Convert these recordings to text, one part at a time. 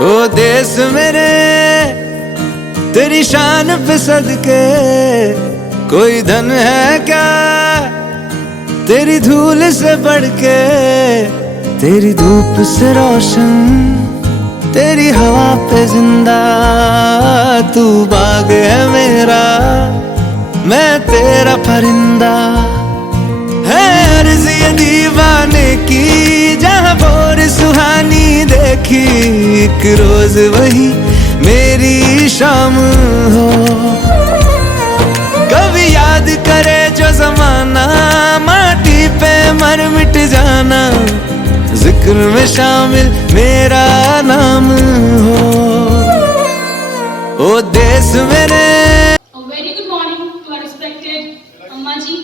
ओ देश मेरे तेरी शान पे सदके, कोई धन है क्या तेरी धूल से बढ़ के। तेरी धूप से रोशन, तेरी हवा पे जिंदा, तू बाग है मेरा, मैं तेरा परिंदा। है अर्ज़ ये दीवाने की, जहाँ भोर सुहानी देखी, एक रोज वही मेरी शाम हो। कभी याद करे जो जमाना, माटी पे मर मिट जाना, जिक्र में शामिल मेरा नाम हो। ओ देश मेरे। Very good morning to our respected Amma ji,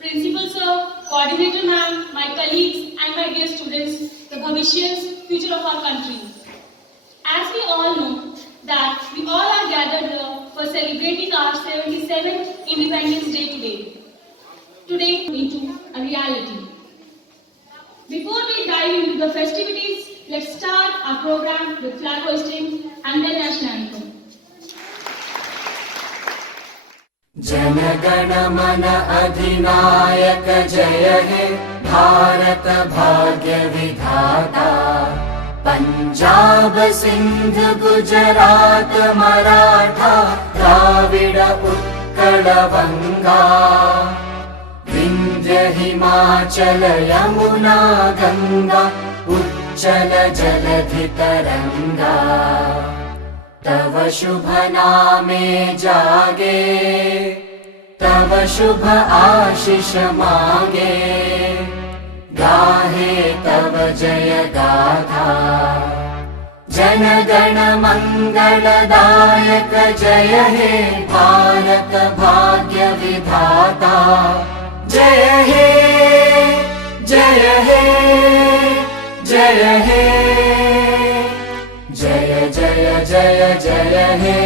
Principal Sir, Coordinator Ma'am, my colleagues and my dear students, the Bhavishyans, future of our country. As we all know that we all are gathered here for celebrating our 77th Independence Day today. Today into a reality. Before we dive into the festivities, let's start our program with flag hoisting and then national anthem. Jana Gana मन अधिनायक जय हे भारत भाग्य विधाता। पंजाब सिंध गुजरात मराठा द्राविड़ उत्कल बंगा, विंध्य हिमाचल यमुना गंगा उच्चल जलधि तरंगा। तव शुभ नामे जागे, तव शुभ आशीष मांगे, गाहे तव जय गाथा। जन गण मंगलदायक जय हे भारत भाग्य विधाता। जय हे जय हे जय हे, जय जय जय जय हे।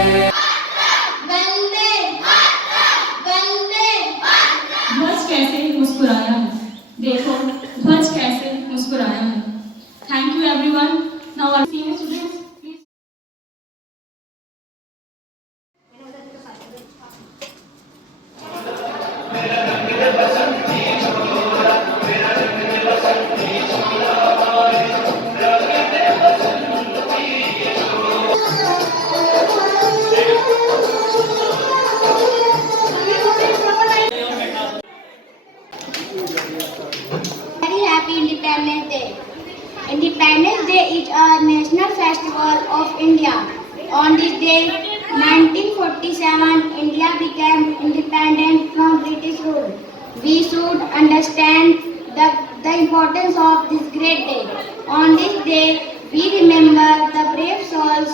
वंदे वंदे। ध्वज कैसे मुस्कुराया है, देखो ध्वज कैसे मुस्कुराया है। Thank you everyone. Now our senior students please. Very happy Independence Day. Independence Day is a national festival of India. On this day, 1947, India became independent from British rule. We should understand the importance of this great day. On this day, we remember the brave souls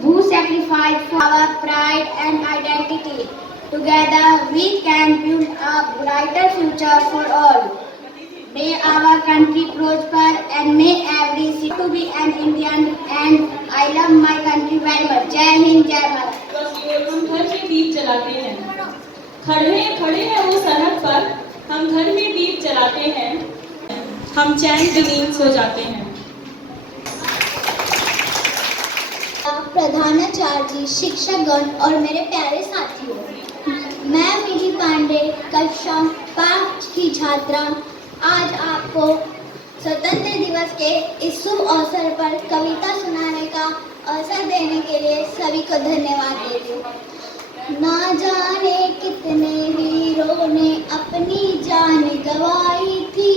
who sacrificed for our pride and identity. Together, we can build a brighter future for all. May our country prosper and may every citizen to be an Indian, and I love my country very much. जय हिंद जय भारत। हम घर में दीप जलाते हैं, खड़े हैं वो सरहद पर, हम घर में दीप जलाते हैं, हम चैन से नींद सो जाते हैं। प्रधानाचार्य, शिक्षकगण और मेरे प्यारे साथियों, मैं मिली पांडे, कक्षा 5 की छात्रा, आज आपको स्वतंत्र दिवस के इस शुभ अवसर पर कविता सुनाने का अवसर देने के लिए सभी को धन्यवाद देती हूँ। ना जाने कितने वीरों ने अपनी जान गंवाई थी,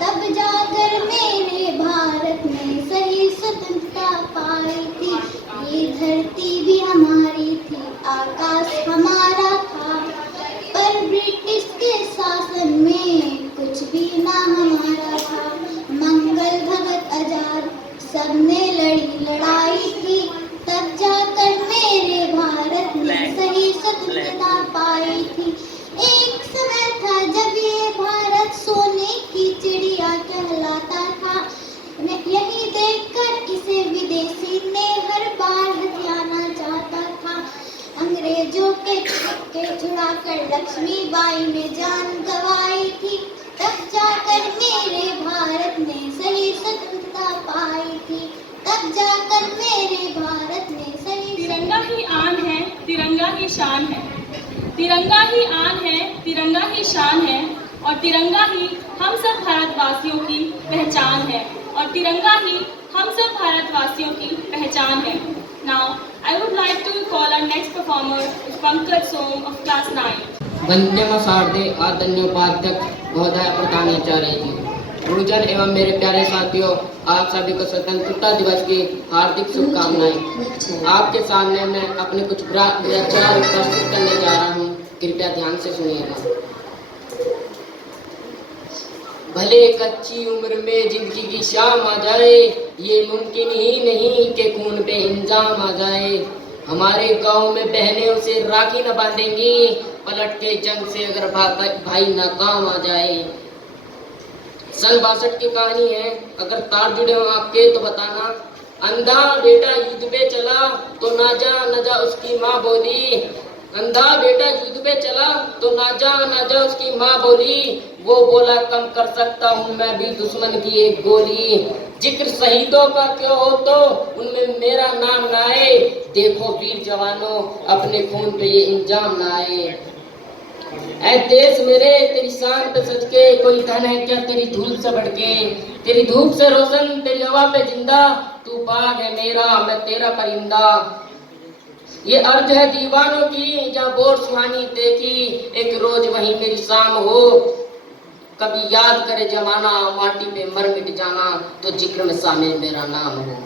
तब जाकर मेरे भारत ने सही स्वतंत्रता पाई थी। ये धरती भी हमारी थी, आकाश हमारा था, पर ब्रिटिश के शासन में कुछ भी ना हमारा था। मंगल भगत आजाद सबने लड़ी लड़ाई थी, तब जाकर मेरे भारत ने सही स्वतंत्रता पाई थी। एक समय था जब ये भारत सोने की चिड़िया कहलाता था, यही देखकर इसे विदेशी ने हर बार हथियाना चाहता था। अंग्रेजों के छक्के छुड़ाकर लक्ष्मीबाई ने जान गंवाई थी, तब जाकर मेरे भारत ने सही स्वतंत्रता पाई थी। तब तब जाकर मेरे भारत ने सही तिरंगा ही आन है, तिरंगा ही शान है। तिरंगा ही आन है, तिरंगा ही शान है, और तिरंगा ही हम सब भारतवासियों की पहचान है, और तिरंगा ही हम सब भारतवासियों की पहचान है। Now, I would like to call our next performer, Pankaj Som of class 9. वंदे सारदे आदरणीय उपाध्यक्ष महोदय प्रधानाचार्य जी, गुरुजन एवं मेरे प्यारे साथियों, आप सभी को स्वतंत्रता दिवस की हार्दिक शुभकामनाएं। आपके सामने मैं अपने कुछ विचार प्रस्तुत करने जा रहा हूं, कृपया ध्यान से सुनिएगा। भले कच्ची उम्र में जिंदगी की शाम आ जाए, ये मुमकिन ही नहीं कि खून पे इंजाम आ जाए। हमारे गांव में बहनें उसे राखी न बांधेंगी, पलट के जंग से अगर भाई नाकाम आ जाए। सन 62 की कहानी है, अगर तार जुड़े हो आपके तो बताना। अंधा बेटा युद्ध पे चला तो ना जा उसकी माँ बोली। अंधा बेटा युद्ध पे चला तो ना जा उसकी माँ बोली। वो बोला कम कर सकता हूँ मैं भी दुश्मन की एक गोली। जिक्र शहीदों का क्यों हो तो उनमें मेरा नाम ना आए। देखो वीर जवानों, अपने खून पे ये इंजाम ना आए। ऐ देश मेरे, तेरी शान पे सज के कोई धन है क्या तेरी धूल से बढ़ के। तेरी धूप से रोशन, तेरी हवा पे जिंदा, तू बाग है मेरा, मैं तेरा परिंदा। ये अर्ज है दीवानों की, जहाँ बोर सुहानी देखी, एक रोज वही मेरी शाम हो। कभी याद करे जमाना, माटी पे मर मिट जाना, तो जिक्र में शामिल मेरा नाम हो।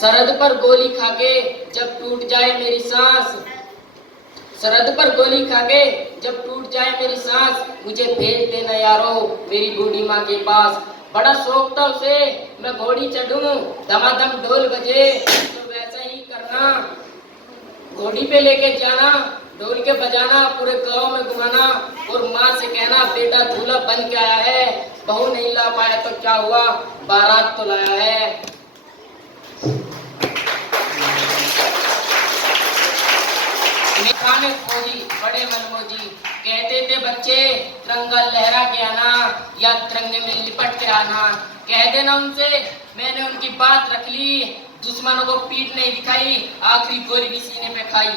सरहद पर गोली खाके जब टूट जाए मेरी सांस, सरहद पर गोली खाके जब टूट जाए मेरी सांस, मुझे भेज देना यारो मेरी बूढ़ी माँ के पास। बड़ा शौक था उसे मैं घोड़ी चढ़ूं, दमादम ढोल बजे तो वैसा ही करना। घोड़ी पे लेके जाना, ढोल के बजाना, पूरे गांव में घुमाना, और माँ से कहना बेटा दूल्हा बन के आया है। बहू नहीं ला पाया तो क्या हुआ, बारात तो लाया है। में खोजी बड़े मनमोजी, कहते थे बच्चे तिरंगा लहरा के आना या तिरंगे में लिपट के आना। कह देना उनसे, मैंने उनकी बात रख ली। दुश्मनों को पीठ नहीं दिखाई, आखिरी गोली भी सीने पे खाई।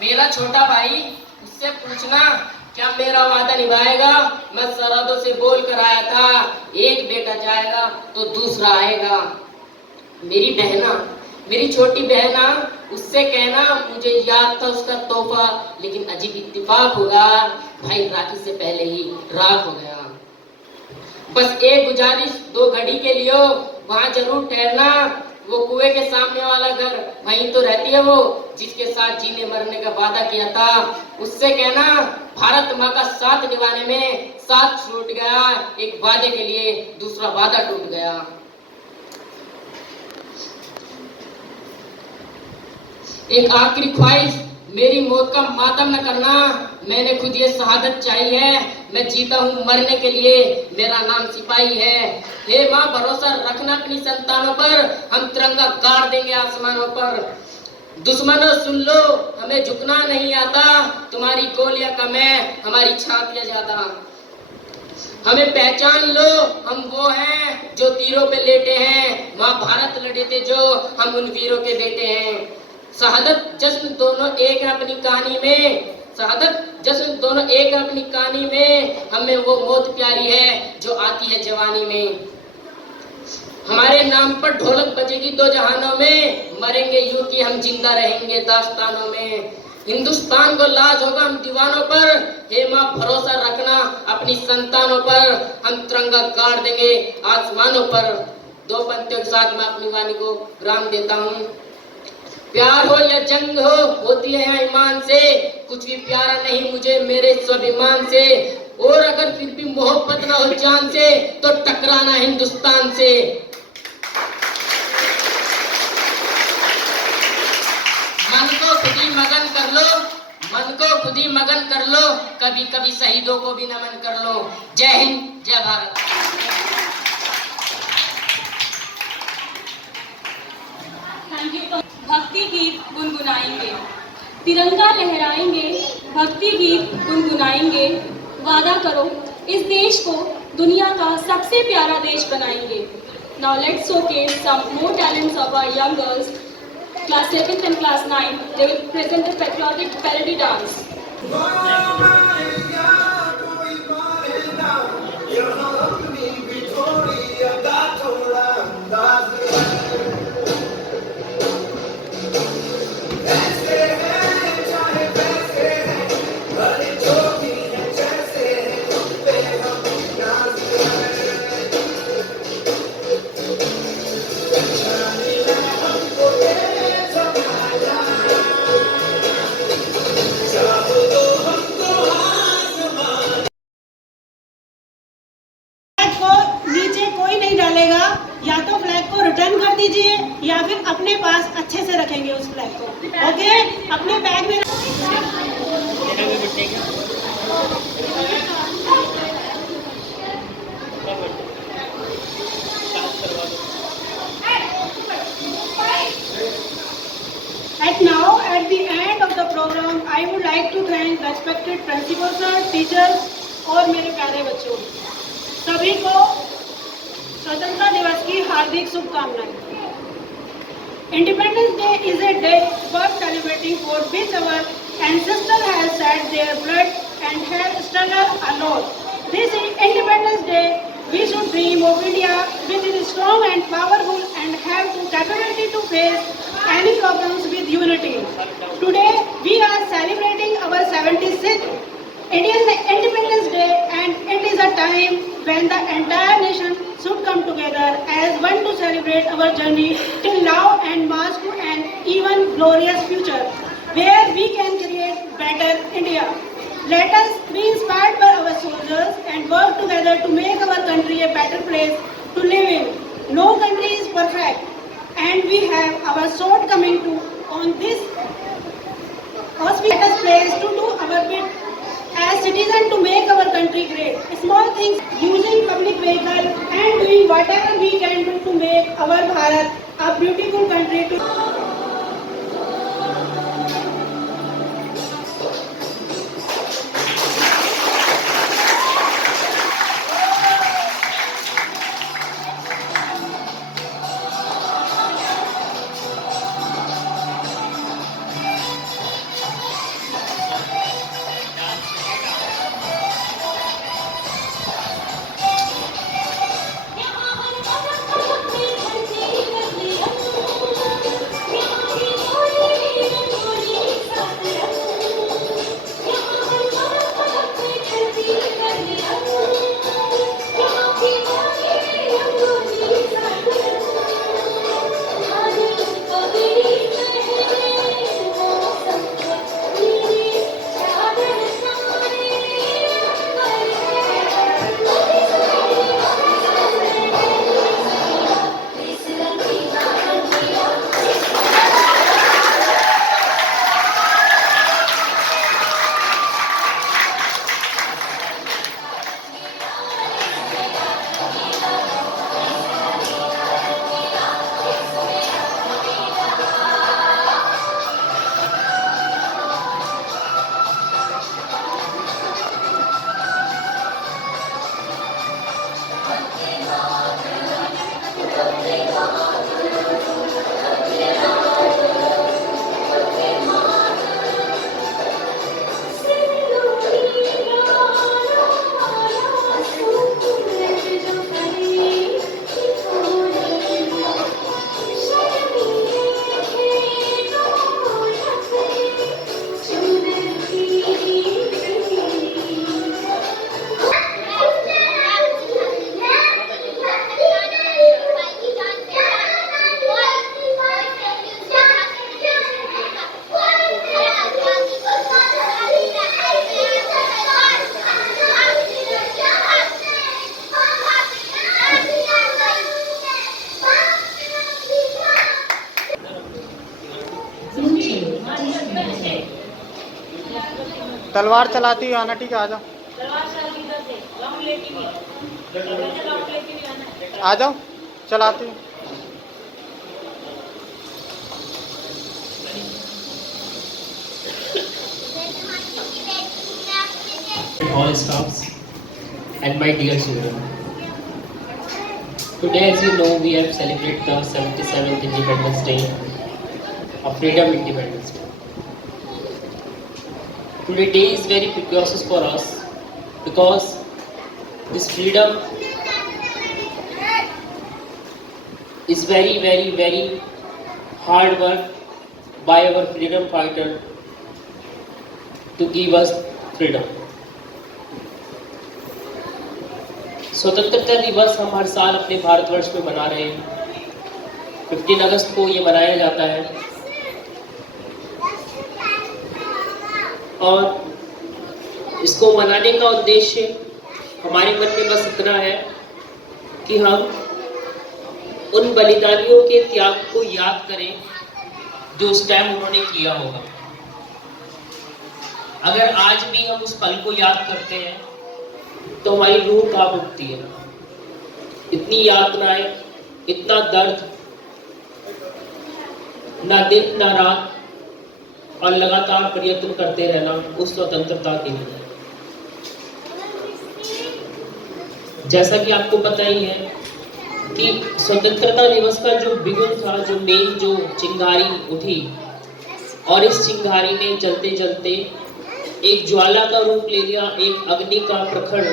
मेरा छोटा भाई, उससे पूछना क्या मेरा वादा निभाएगा। मैं सरहदों से बोल कर आया था, एक बेटा जाएगा तो दूसरा आएगा। मेरी बहना, मेरी छोटी बहना, उससे कहना मुझे याद था उसका तोहफा, लेकिन अजीब इत्तेफाक होगा, भाई राखी से पहले ही राख हो गया। बस एक गुजारिश, 2 घड़ी के लिए वहां जरूर ठहरना। वो कुएं के सामने वाला घर, वहीं तो रहती है वो जिसके साथ जीने मरने का वादा किया था। उससे कहना भारत माँ का साथ निभाने में साथ छूट गया, एक वादे के लिए दूसरा वादा टूट गया। एक आखिरी ख्वाहिश, मेरी मौत का मातम न करना। मैंने खुद ये शहादत चाहिए है, मैं जीता हूँ मरने के लिए, मेरा नाम सिपाही है। हे माँ, भरोसा रखना अपनी संतानों पर, हम तिरंगा गाड़ देंगे आसमानों पर। दुश्मनों सुन लो, हमें झुकना नहीं आता, तुम्हारी गोलियां कम है, हमारी छातियां ज्यादा। हमें पहचान लो, हम वो हैं जो तीरों पे लेटे हैं, वहाँ भारत लड़े थे जो, हम उन वीरों के बेटे हैं। शहादत जश्न दोनों एक है अपनी कहानी में, शहादत जश्न दोनों एक है अपनी कहानी में। हमें वो मौत प्यारी है जो आती है जवानी में। हमारे नाम पर ढोलक बजेगी 2 जहानों में, मरेंगे यूं कि हम जिंदा रहेंगे दास्तानों में। हिंदुस्तान को लाज होगा हम दीवानों पर, हे माँ भरोसा रखना अपनी संतानों पर, हम तिरंगा गाड़ देंगे आसमानों पर। 2 पंक्तियों के साथ मैं अपनी वाणी को विराम देता हूँ। प्यार हो या जंग हो, होती है ईमान से, कुछ भी प्यारा नहीं मुझे मेरे स्वाभिमान से। और अगर फिर भी मोहब्बत ना हो जान से, तो टकराना हिंदुस्तान से। मन को खुद ही मगन कर लो, मन को खुद ही मगन कर लो, कभी कभी शहीदों को भी नमन कर लो। जय हिंद, जय भारत। Thank you. भक्ति गीत गुनगुनाएंगे, तिरंगा लहराएंगे, भक्ति गीत गुनगुनाएंगे। वादा करो इस देश को दुनिया का सबसे प्यारा देश बनाएंगे। Now let's showcase some more talents of our young girls. Class 7th and class 9th, they will present the patriotic parody dance. Flag को नीचे कोई नहीं डालेगा, या तो फ्लैग को रिटर्न कर दीजिए या फिर अपने पास अच्छे से रखेंगे उस फ्लैग को। ओके, अपने बैग में at the end of the program, I would like to thank respected principal sir, teachers और मेरे प्यारे बच्चों, सभी को स्वतंत्रता दिवस की हार्दिक शुभकामनाएं। Independence Day is a day worth celebrating for which our ancestors have shed their blood and have struggled a lot. This Independence Day, we should dream of India which is strong and powerful and have the capability to face any problems with unity. Today we are celebrating our 76th Indian Independence Day, and it is a time when the entire nation should come together as one to celebrate our journey till now and march to an even glorious future where we can create better India. Let us be inspired by our soldiers and work together to make our country a better place to live in. No country is perfect, and we have our shortcoming too on this auspicious place to do our bit as citizens to make our country great. Small things, using public vehicle and doing whatever we can do to make our Bharat a beautiful country to तलवार चलाती हुई आना, ठीक है, आ जाओ आ जाओ चलाती हुई। All staffs and my dear children, Today, as you know, we have celebrated the 77th Independence Day, of Freedom Independence Day. Today day is very precious for us because this freedom is very, very, very hard work by our freedom fighter to give us freedom. स्वतंत्रता दिवस हम हर साल अपने भारतवर्ष में मना रहे हैं। 15 अगस्त को ये मनाया जाता है और इसको मनाने का उद्देश्य हमारे मन में बस इतना है कि हम उन बलिदानियों के त्याग को याद करें जो उस टाइम उन्होंने किया होगा। अगर आज भी हम उस पल को याद करते हैं तो हमारी रूह कांप उठती है। इतनी यातनाएं, इतना दर्द, ना दिन ना रात और लगातार प्रयत्न करते रहना उस स्वतंत्रता के लिए। जैसा कि आपको पता ही है कि स्वतंत्रता दिवस का जो बिगुल था, जो मेन जो चिंगारी उठी और इस चिंगारी ने चलते चलते एक ज्वाला का रूप ले लिया, एक अग्नि का प्रखर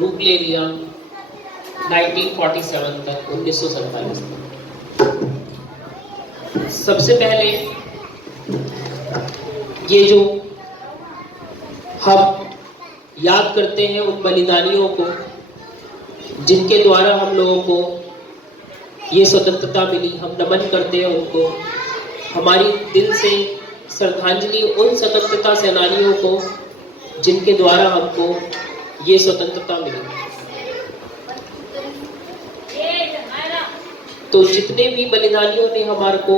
रूप ले लिया 1947 तक, 1947 तक। सबसे पहले ये जो हम याद करते हैं उन बलिदानियों को जिनके द्वारा हम लोगों को ये स्वतंत्रता मिली, हम नमन करते हैं उनको। हमारी दिल से श्रद्धांजलि उन स्वतंत्रता सेनानियों को जिनके द्वारा हमको ये स्वतंत्रता मिली। तो जितने भी बलिदानियों ने हमारे को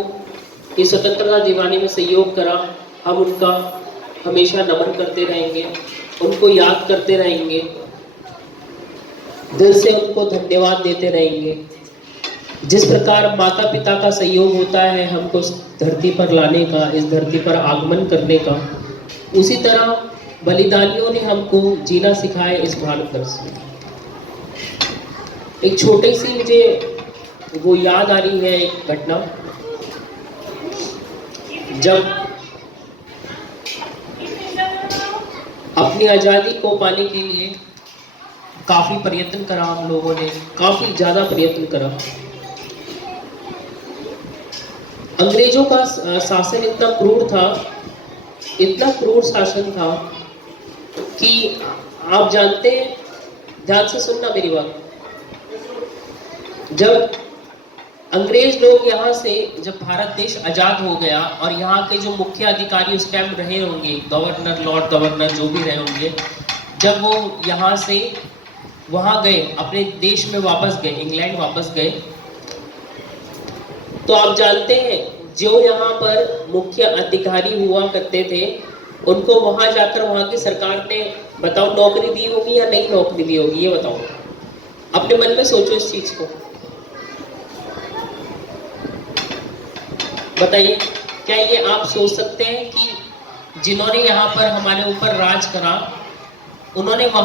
ये स्वतंत्रता दिलाने में सहयोग करा, हम उनका हमेशा नमन करते रहेंगे, उनको याद करते रहेंगे, दिल से उनको धन्यवाद देते रहेंगे। जिस प्रकार माता पिता का सहयोग होता है हमको इस धरती पर लाने का, इस धरती पर आगमन करने का, उसी तरह बलिदानियों ने हमको जीना सिखाया इस भारतवर्ष में। एक छोटी सी मुझे वो याद आ रही है एक घटना, जब अपनी आज़ादी को पाने के लिए काफ़ी प्रयत्न करा हम लोगों ने, काफ़ी ज़्यादा प्रयत्न करा। अंग्रेजों का शासन इतना क्रूर था, इतना क्रूर शासन था कि आप जानते हैं, ध्यान से सुनना मेरी बात। जब अंग्रेज लोग यहाँ से, जब भारत देश आज़ाद हो गया और यहाँ के जो मुख्य अधिकारी उस टाइम रहे होंगे, गवर्नर, लॉर्ड गवर्नर जो भी रहे होंगे, जब वो यहाँ से वहाँ गए, अपने देश में वापस गए, इंग्लैंड वापस गए, तो आप जानते हैं जो यहाँ पर मुख्य अधिकारी हुआ करते थे उनको वहाँ जाकर वहाँ की सरकार ने बताओ नौकरी दी होगी या नहीं नौकरी दी होगी, ये बताओ। अपने मन में सोचो इस चीज को, बताइए क्या ये आप सोच सकते हैं कि जिन्होंने यहाँ पर हमारे ऊपर राज करा उन्होंने वहाँ